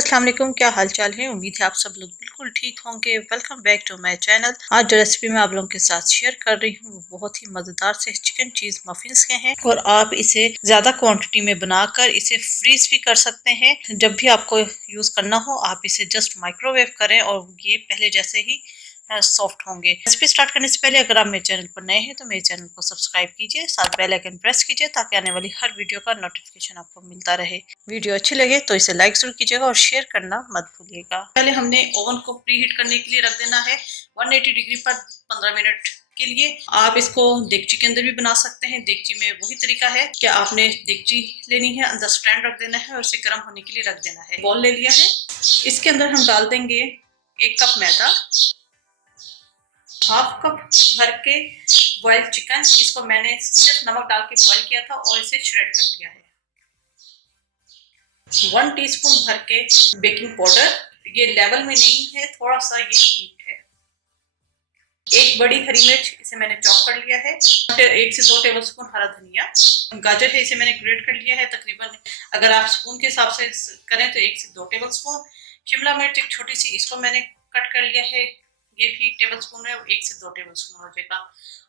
अस्सलाम वालेकुम, क्या हाल चाल है। उम्मीद है आप सब लोग बिल्कुल ठीक होंगे। Welcome back to my channel. आज जो रेसिपी मैं आप लोगों के साथ शेयर कर रही हूँ वो बहुत ही मजेदार से चिकन चीज मफिन्स के हैं और आप इसे ज्यादा क्वांटिटी में बनाकर इसे फ्रीज भी कर सकते हैं। जब भी आपको यूज करना हो आप इसे जस्ट माइक्रोवेव करें और ये पहले जैसे ही सॉफ्ट होंगे। रेसिपी स्टार्ट करने से पहले अगर आप मेरे चैनल पर नए हैं तो मेरे चैनल को सब्सक्राइब कीजिए, साथ बेल आइकन प्रेस कीजिए ताकि आने वाली हर वीडियो का नोटिफिकेशन आपको मिलता रहे। वीडियो अच्छी लगे तो इसे लाइक जरूर कीजिएगा और शेयर करना मत भूलिएगा। पहले हमने ओवन को प्री हीट करने के लिए रख देना है 180 डिग्री पर 15 मिनट के लिए। आप इसको देगची के अंदर भी बना सकते हैं। देगची में वही तरीका है कि आपने देगची लेनी है, अंदर स्टैंड रख देना है और इसे गर्म होने के लिए रख देना है। बॉल ले लिया है, इसके अंदर हम डाल देंगे 1 कप मैदा, हाफ कप भर के बॉइल्ड चिकन। इसको मैंने सिर्फ नमक डाल के बॉईल किया था और इसे श्रेड कर लिया है। 1 टीस्पून भर के बेकिंग पाउडर, ये लेवल में नहीं है, थोड़ा सा ये हीट है। 1 बड़ी हरी मिर्च, इसे मैंने चॉप कर लिया है। 1 से 2 टेबलस्पून हरा धनिया। गाजर है, इसे मैंने ग्रेट कर लिया है। तकरीबन अगर आप स्पून के हिसाब से करें तो 1 से 2 टेबलस्पून। शिमला मिर्च एक छोटी सी, इसको मैंने कट कर लिया है, ये भी टेबलस्पून है, 1 से 2 टेबलस्पून हो जाएगा।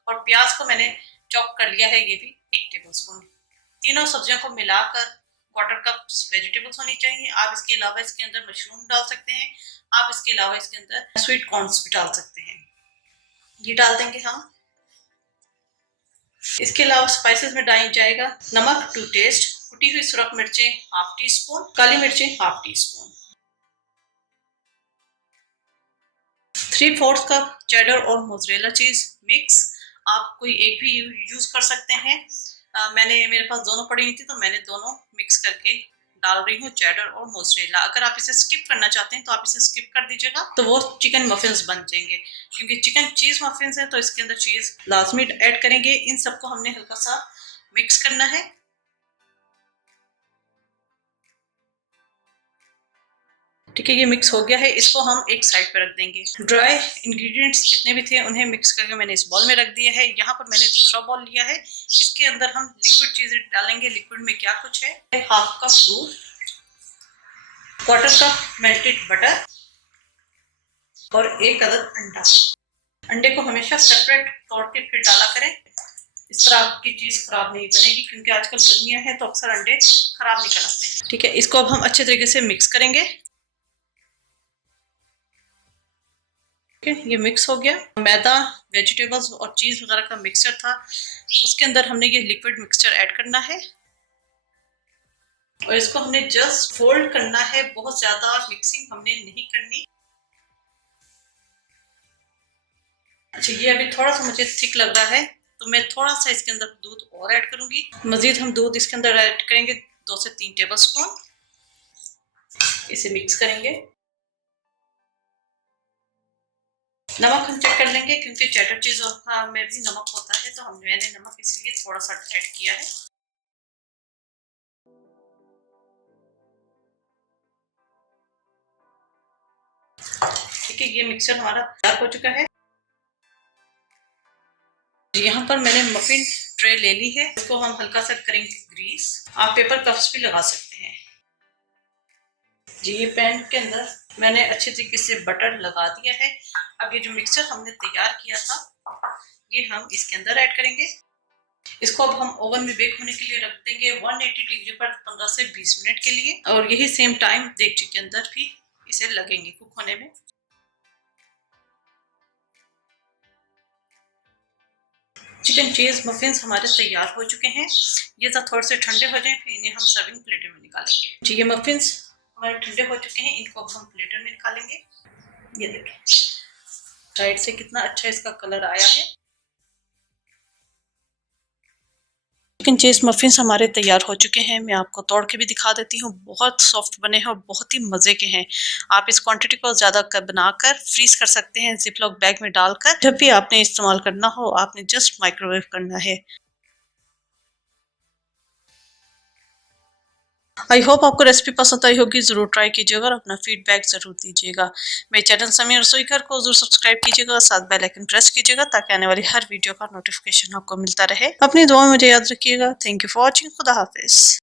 और प्याज को मैंने चॉप कर लिया है, ये भी 1 टेबलस्पून। तीनों सब्जियों को मिलाकर 1/4 कप वेजिटेबल्स होनी चाहिए। आप इसके अलावा इसके अंदर मशरूम डाल सकते हैं, आप इसके अलावा इसके अंदर स्वीट कॉर्न्स भी डाल सकते हैं। ये डाल देंगे हम। इसके अलावा स्पाइसेस में डाल जाएगा नमक टू टेस्ट, कुटी हुई सुरख मिर्चें 1/2 टीस्पून, काली मिर्चें 1/2 टीस्पून, 3/4 कप चेडर और मोज़रेला चीज मिक्स। आप कोई एक भी यूज कर सकते हैं। मेरे पास दोनों पड़ी हुई थी तो मैंने दोनों मिक्स करके डाल रही हूँ, चेडर और मोज़रेला। अगर आप इसे स्किप करना चाहते हैं तो आप इसे स्किप कर दीजिएगा, तो वो चिकन मफिन्स बन जाएंगे। क्योंकि चिकन चीज मफिन्स है तो इसके अंदर चीज लाजमी ऐड करेंगे। इन सबको हमने हल्का सा मिक्स करना है। ठीक है, ये मिक्स हो गया है, इसको हम एक साइड पे रख देंगे। ड्राई इंग्रेडिएंट्स जितने भी थे उन्हें मिक्स करके मैंने इस बॉल में रख दिया है। यहाँ पर मैंने दूसरा बॉल लिया है, इसके अंदर हम लिक्विड चीजें डालेंगे। लिक्विड में क्या कुछ है, 1/2 कप दूध, 1/4 कप मेल्टेड बटर और 1 अदद अंडा। अंडे को हमेशा सेपरेट तोड़ के फिर डाला करें, इस तरह आपकी चीज खराब नहीं बनेगी, क्योंकि आजकल गर्मियां हैं तो अक्सर अंडे खराब निकल आते हैं। ठीक है, इसको अब हम अच्छे तरीके से मिक्स करेंगे। ये मिक्स हो गया। मैदा, वेजिटेबल्स और चीज वगैरह का मिक्सचर था, उसके अंदर हमने ये लिक्विड मिक्सचर ऐड करना है और इसको हमने जस्ट फोल्ड करना है, बहुत ज्यादा मिक्सिंग हमने नहीं करनी। अच्छा, ये अभी थोड़ा सा मुझे थिक लग रहा है तो मैं थोड़ा सा इसके अंदर दूध और ऐड करूंगी। मजीद हम दूध इसके अंदर ऐड करेंगे 2 से 3 टेबलस्पून। इसे मिक्स करेंगे। नमक हम चेक कर लेंगे, क्योंकि चेडर चीज में भी नमक होता है तो मैंने नमक इसलिए थोड़ा सा ऐड किया है। ठीक है, ये मिक्सचर हमारा तैयार हो चुका है। यहाँ पर मैंने मफिन ट्रे ले ली है, इसको हम हल्का सा करेंगे ग्रीस। आप पेपर कप्स भी लगा सकते हैं। जी, ये पैन के अंदर मैंने अच्छे तरीके से बटर लगा दिया है। अब ये जो मिक्सचर हमने तैयार किया था ये हम इसके अंदर ऐड करेंगे। इसको अब हम ओवन में बेक होने के लिए रख देंगे 180 डिग्री पर 15 से 20 मिनट के लिए, और यही सेम टाइम देगची के अंदर भी इसे लगेंगे कुक होने में। चिकन चीज मफिन्स हमारे तैयार हो चुके हैं। ये सब थोड़े से ठंडे हो जाएं फिर इन्हें हम सर्विंग प्लेट में निकालेंगे। जी, ये मफिन्स हमारे ठंडे हो चुके हैं, इनको अब हम प्लेट में निकालेंगे। ये देखें साइड से कितना अच्छा इसका कलर आया है। चिकन चीज मफिन्स हमारे तैयार हो चुके हैं। मैं आपको तोड़ के भी दिखा देती हूँ, बहुत सॉफ्ट बने हैं और बहुत ही मजे के हैं। आप इस क्वांटिटी को ज्यादा बनाकर फ्रीज कर सकते हैं जिपलॉक बैग में डालकर। जब भी आपने इस्तेमाल करना हो आपने जस्ट माइक्रोवेव करना है। आई होप आपको रेसिपी पसंद आई होगी, जरूर ट्राई कीजिएगा और अपना फीडबैक जरूर दीजिएगा। मेरे चैनल समी रसोई घर को जरूर सब्सक्राइब कीजिएगा, साथ बेल आइकन प्रेस कीजिएगा ताकि आने वाली हर वीडियो का नोटिफिकेशन आपको मिलता रहे। अपनी दुआ में मुझे याद रखिएगा। Thank you for watching. खुदा हाफिज।